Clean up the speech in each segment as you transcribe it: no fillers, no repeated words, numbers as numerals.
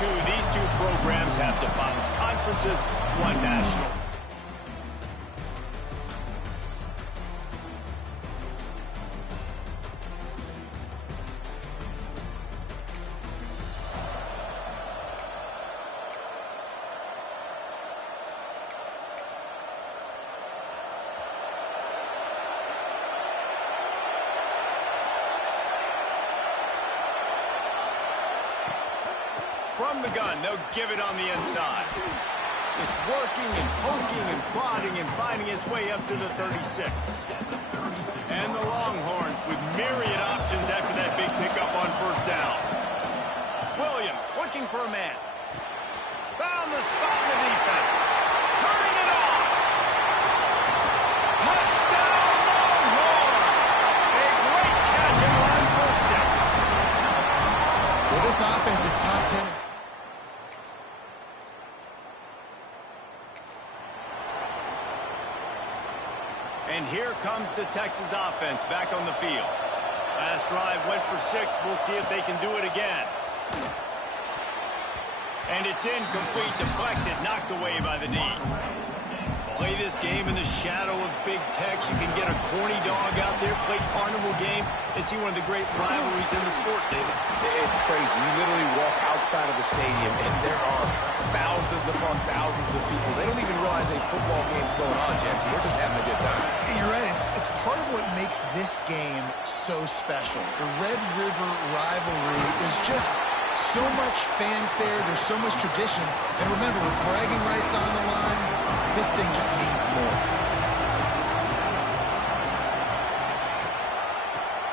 too. These two programs have defined conferences, one national. From the gun, they'll give it on the inside. Just working and poking and prodding and finding his way up to the 36. And the Longhorns with myriad options after that big pickup on first down. Williams looking for a man. Found the spot in the defense. Turning it on. Touchdown Longhorns! A great catch and run for 6. Well, this offense is top 10. And here comes the Texas offense back on the field. Last drive went for 6. We'll see if they can do it again. And it's incomplete, deflected, knocked away by the knee. Play this game in the shadow of Big Tex. You can get a corny dog out there, play carnival games, and see one of the great rivalries in the sport, David. It's crazy. You literally walk outside of the stadium, and there are thousands upon thousands of people. They don't even realize a football game's going on, Jesse. They're just having a good time. You're right. It's part of what makes this game so special. The Red River rivalry is just so much fanfare. There's so much tradition. And remember, with bragging rights on the line, this thing just means more.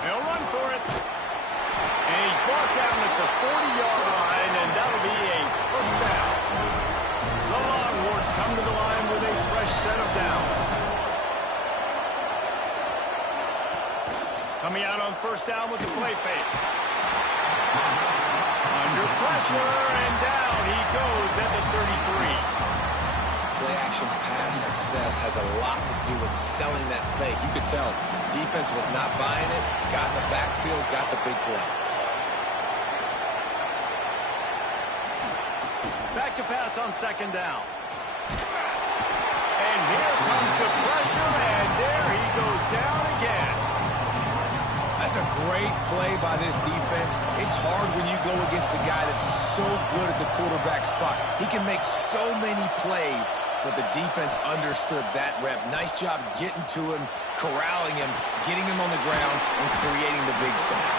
He'll run for it. And he's brought down at the 40-yard line, and that'll be a first down. The Longhorns come to the line with a fresh set of downs. Coming out on first down with the play fake. Under pressure, and down he goes at the 33. Play-action pass success has a lot to do with selling that fake. You could tell defense was not buying it, got in the backfield, got the big play. Back to pass on second down. And here comes the pressure, and there he goes down again. That's a great play by this defense. It's hard when you go against a guy that's so good at the quarterback spot. He can make so many plays, but the defense understood that rep. Nice job getting to him, corralling him, getting him on the ground, and creating the big sack.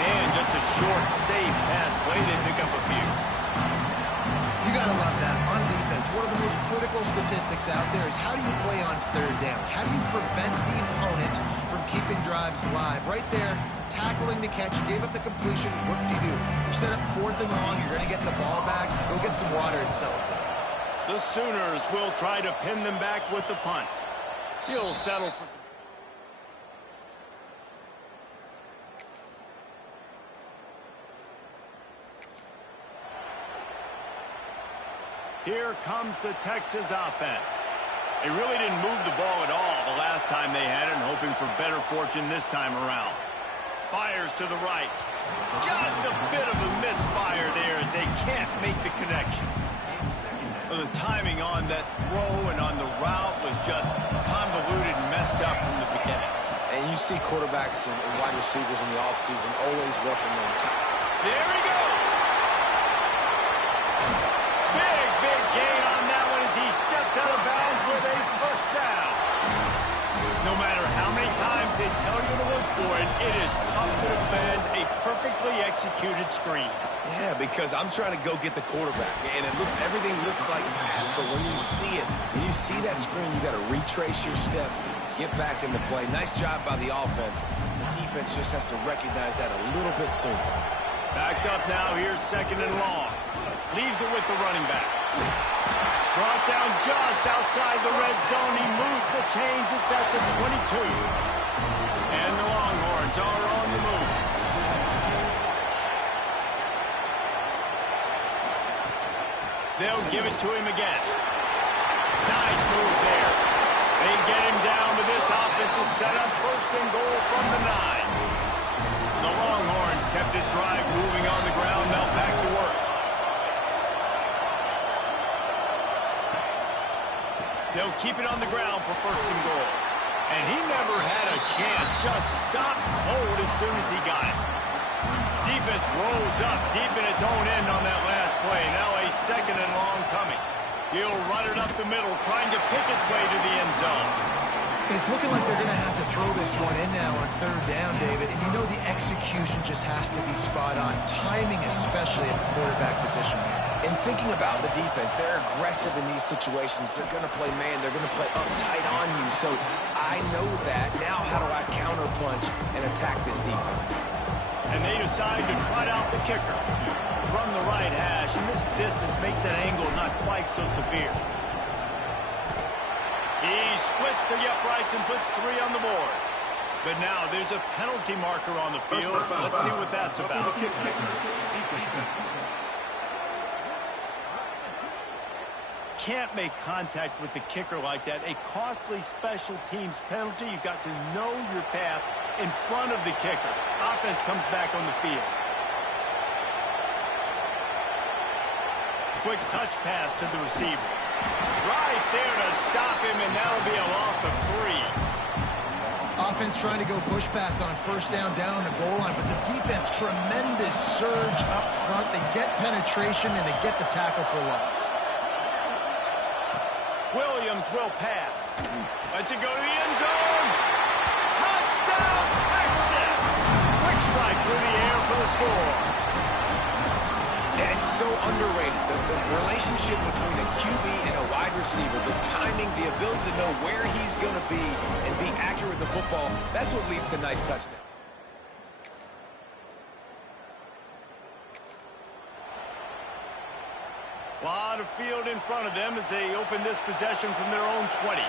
And just a short, safe pass play. They pick up a few. You gotta love that. On defense, one of the most critical statistics out there is how do you play on third down? How do you prevent the opponent from keeping drives alive? Right there, tackling the catch, you gave up the completion. What do? You set up 4th and long. You're gonna get the ball back. Go get some water and celebrate. The Sooners will try to pin them back with the punt. He'll settle for some. Here comes the Texas offense. They really didn't move the ball at all the last time they had it, and hoping for better fortune this time around. Fires to the right. Just a bit of a misfire there as they can't make the connection. The timing on that throw and on the route was just convoluted and messed up from the beginning. And you see quarterbacks and wide receivers in the offseason always working on time. There he goes. Big gain on that one as he steps out of bounds with a first down. No matter how many times they tell you to look for it, it is tough to defend a perfectly executed screen. Yeah, because I'm trying to go get the quarterback, and everything looks like pass, but when you see that screen, you got to retrace your steps, get back in the play. Nice job by the offense. The defense just has to recognize that a little bit sooner. Backed up now, here's second and long. Leaves it with the running back. Brought down just outside the red zone. He moves the chains. It's at the 22. And the Longhorns are on the move. They'll give it to him again. Nice move there. They get him down, but this offense is set up first and goal from the 9. The Longhorns kept this drive moving on the ground. Now back to work. They'll keep it on the ground for first and goal. And he never had a chance. Just stopped cold as soon as he got it. Defense rolls up deep in its own end on that last play. Now a second and long coming. He'll run it up the middle, trying to pick its way to the end zone. It's looking like they're going to have to throw this one in now on third down, David. And you know the execution just has to be spot on. Timing especially at the quarterback position here. And thinking about the defense, they're aggressive in these situations. They're going to play man. They're going to play up tight on you. So I know that. Now how do I counterpunch and attack this defense? And they decide to trot out the kicker from the right hash. And this distance makes that angle not quite so severe. He splits the uprights and puts 3 on the board. But now there's a penalty marker on the field. Let's see what that's about. Can't make contact with the kicker like that. A costly special teams penalty. You've got to know your path in front of the kicker. Offense comes back on the field. Quick touch pass to the receiver. Right there to stop him, and that'll be a loss of 3. Offense trying to go push pass on first down on the goal line, but the defense, tremendous surge up front. They get penetration, and they get the tackle for loss. Williams will pass. Lets it go to the end zone. Touchdown, Texas! Quick strike through the air for the score. And it's so underrated. The relationship between a QB and a wide receiver, the timing, the ability to know where he's going to be and be accurate with the football, that's what leads to nice touchdowns. A lot of field in front of them as they open this possession from their own 20.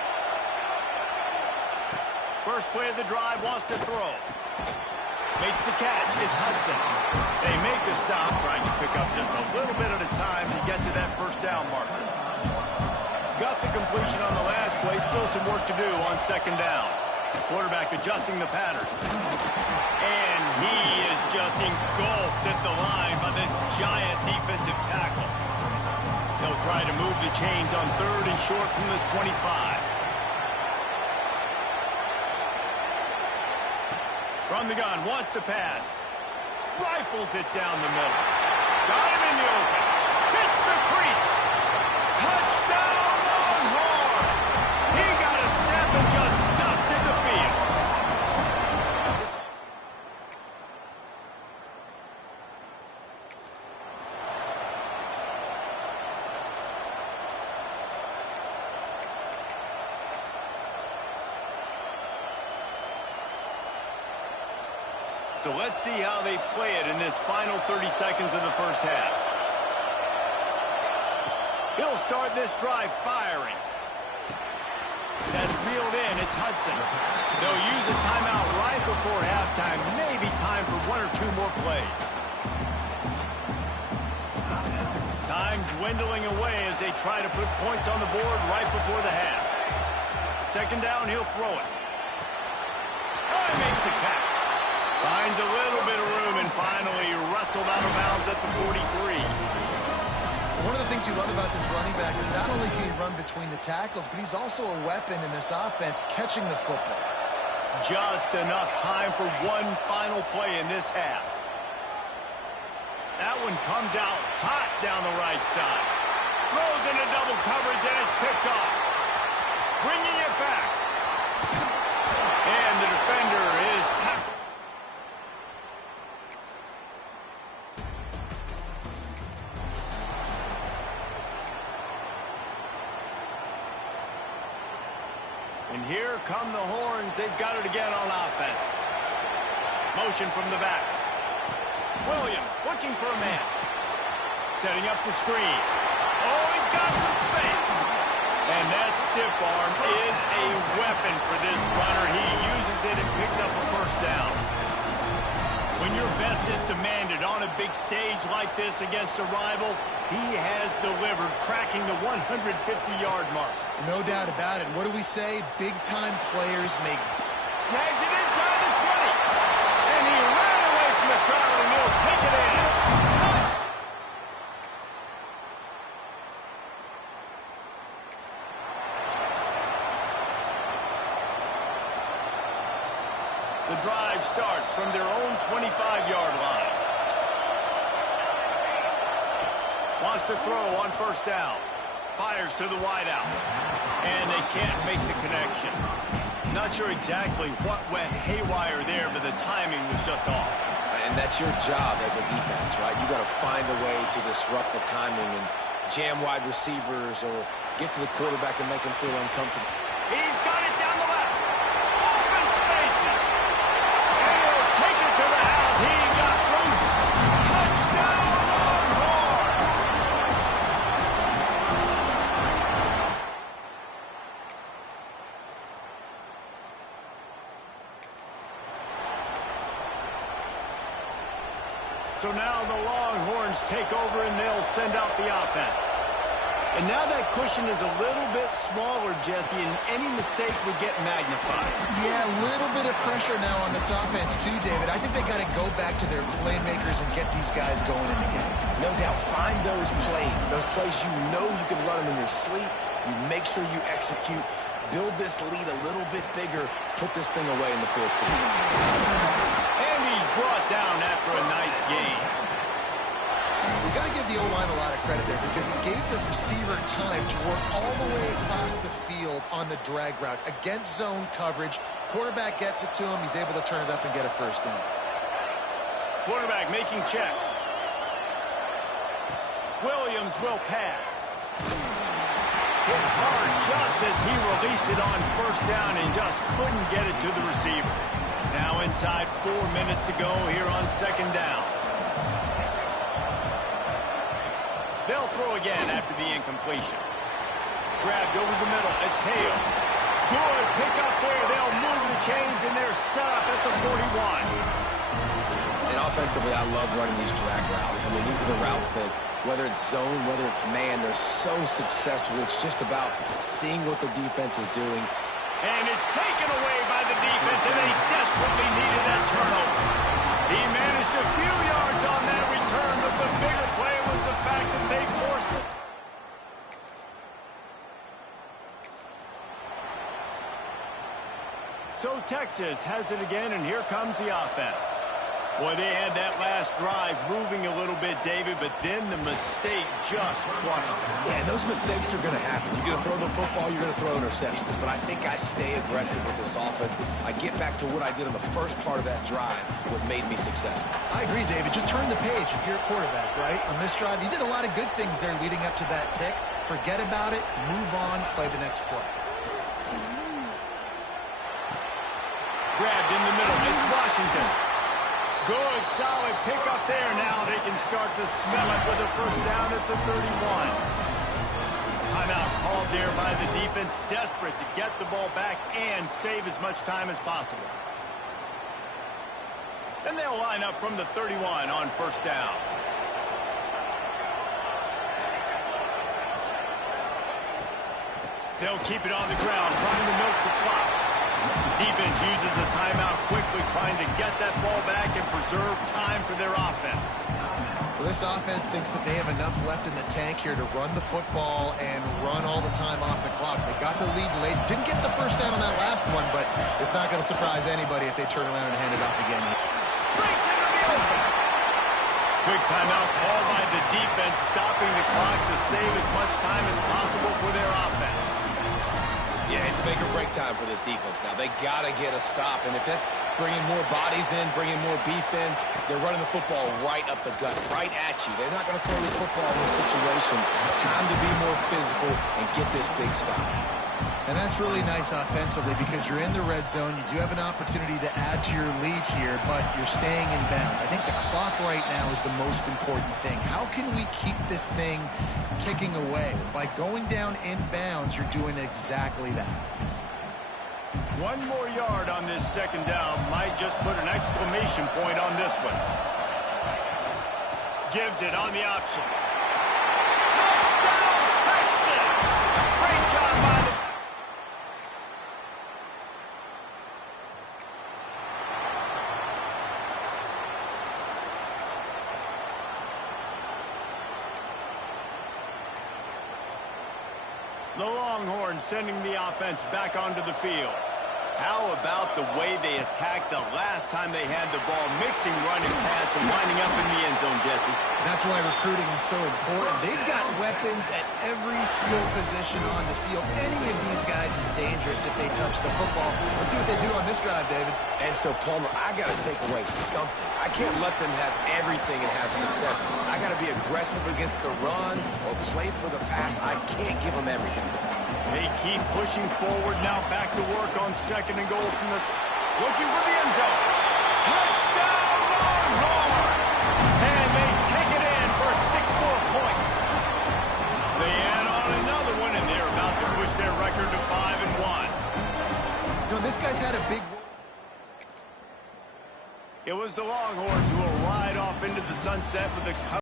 First play of the drive, wants to throw. Makes the catch. It's Hudson. They make the stop, trying to pick up just a little bit at a time to get to that first down marker. Got the completion on the last play. Still some work to do on second down. Quarterback adjusting the pattern. And he is just engulfed at the line by this giant defensive tackle. They'll try to move the chains on third and short from the 25. From the gun, wants to pass. Rifles it down the middle. Got him in the open. Hits the crease. Touchdown, Longhorn! He got a step and just dusted the field. So let's see how they play it in this final 30 seconds of the first half. He'll start this drive firing. That's reeled in. It's Hudson. They'll use a timeout right before halftime. Maybe time for 1 or 2 more plays. Time dwindling away as they try to put points on the board right before the half. Second down, he'll throw it. Oh, he makes the catch. Finds a little bit of room and finally wrestled out of bounds at the 43. One of the things you love about this running back is not only can he run between the tackles, but he's also a weapon in this offense catching the football. Just enough time for one final play in this half. That one comes out hot down the right side. Throws into double coverage and it's picked off. Bringing it back. And the defender is tackled. And here come the horns. They've got it again on offense. Motion from the back. Williams looking for a man. Setting up the screen. Oh, he's got some space. And that stiff arm is a weapon for this runner. He uses it and picks up a first down. When your best is demanded on a big stage like this against a rival, he has delivered, cracking the 150-yard mark. No doubt about it. What do we say? Big-time players make... Snags it inside the 20. And he ran away from the crowd, and he'll take it in. Touch! The drive starts from their own 25-yard line. Wants to throw on first down. Fires to the wideout. And they can't make the connection. Not sure exactly what went haywire there, but the timing was just off. And that's your job as a defense, right? You got to find a way to disrupt the timing and jam wide receivers or get to the quarterback and make him feel uncomfortable. He's got it down the left. Open spaces. And he'll take it to the house. He got loose. Touchdown, Longhorn. So now the Longhorns take over and they'll send out the offense. And now that cushion is a little bit smaller, Jesse, and any mistake would get magnified. Yeah, a little bit of pressure now on this offense too, David. I think they got to go back to their playmakers and get these guys going in the game. No doubt, find those plays you know you can run them in your sleep. You make sure you execute, build this lead a little bit bigger, put this thing away in the fourth quarter. And he's brought down after a nice gain. We got to give the O-line a lot of credit there because it gave the receiver time to work all the way across the field on the drag route against zone coverage. Quarterback gets it to him. He's able to turn it up and get a first down. Quarterback making checks. Williams will pass. Hit hard just as he released it on first down and just couldn't get it to the receiver. Now inside 4 minutes to go here on second down. They'll throw again after the incompletion. Grabbed over the middle. It's Hale. Good pick up there. They'll move the chains, and they're set up at the 41. And offensively, I love running these drag routes. I mean, these are the routes that, whether it's zone, whether it's man, they're so successful. It's just about seeing what the defense is doing. And it's taken away by the defense, and they desperately needed that turnover. He managed a few yards on that return, but the bigger play was the fact that they forced it. So Texas has it again, and here comes the offense. Boy, they had that last drive moving a little bit, David, but then the mistake just crushed them. Yeah, those mistakes are going to happen. You're going to throw the football, you're going to throw interceptions, but I think I stay aggressive with this offense. I get back to what I did in the first part of that drive, what made me successful. I agree, David. Just turn the page if you're a quarterback, right? On this drive, you did a lot of good things there leading up to that pick. Forget about it, move on, play the next play. Grabbed in the middle. It's Washington. Good, solid pickup there. Now they can start to smell it with a first down at the 31. Timeout called there by the defense, desperate to get the ball back and save as much time as possible. Then they'll line up from the 31 on first down. They'll keep it on the ground, trying to milk the clock. Defense uses a timeout quickly, trying to get that ball back and preserve time for their offense. Well, this offense thinks that they have enough left in the tank here to run the football and run all the time off the clock. They got the lead late. Didn't get the first down on that last one, but it's not going to surprise anybody if they turn around and hand it off again. Breaks into the open. Quick timeout called by the defense, stopping the clock to save as much time as possible for their offense. Yeah, it's make or break time for this defense now. They got to get a stop, and if that's bringing more bodies in, bringing more beef in, they're running the football right up the gut, right at you. They're not going to throw the football in this situation. Time to be more physical and get this big stop. And that's really nice offensively because you're in the red zone. You do have an opportunity to add to your lead here, but you're staying in bounds. I think the clock right now is the most important thing. How can we keep this thing ticking away? By going down in bounds, you're doing exactly that. 1 more yard on this second down might just put an exclamation point on this one. Gives it on the option. Touchdown, Texas! Great job by the... The Longhorns sending the offense back onto the field. How about the way they attacked the last time they had the ball, mixing run and pass and winding up in the end zone, Jesse? That's why recruiting is so important. They've got weapons at every skill position on the field. Any of these guys is dangerous if they touch the football. Let's see what they do on this drive, David. And so, Palmer, I got to take away something. I can't let them have everything and have success. I got to be aggressive against the run or play for the pass. I can't give them everything. They keep pushing forward now, back to work on 2nd and goal from the... Looking for the end zone. Touchdown, Longhorn! And they take it in for 6 more points. They add on another one, and they're about to push their record to 5-1. You know, this guy's had a big... It was the Longhorns who will ride off into the sunset with a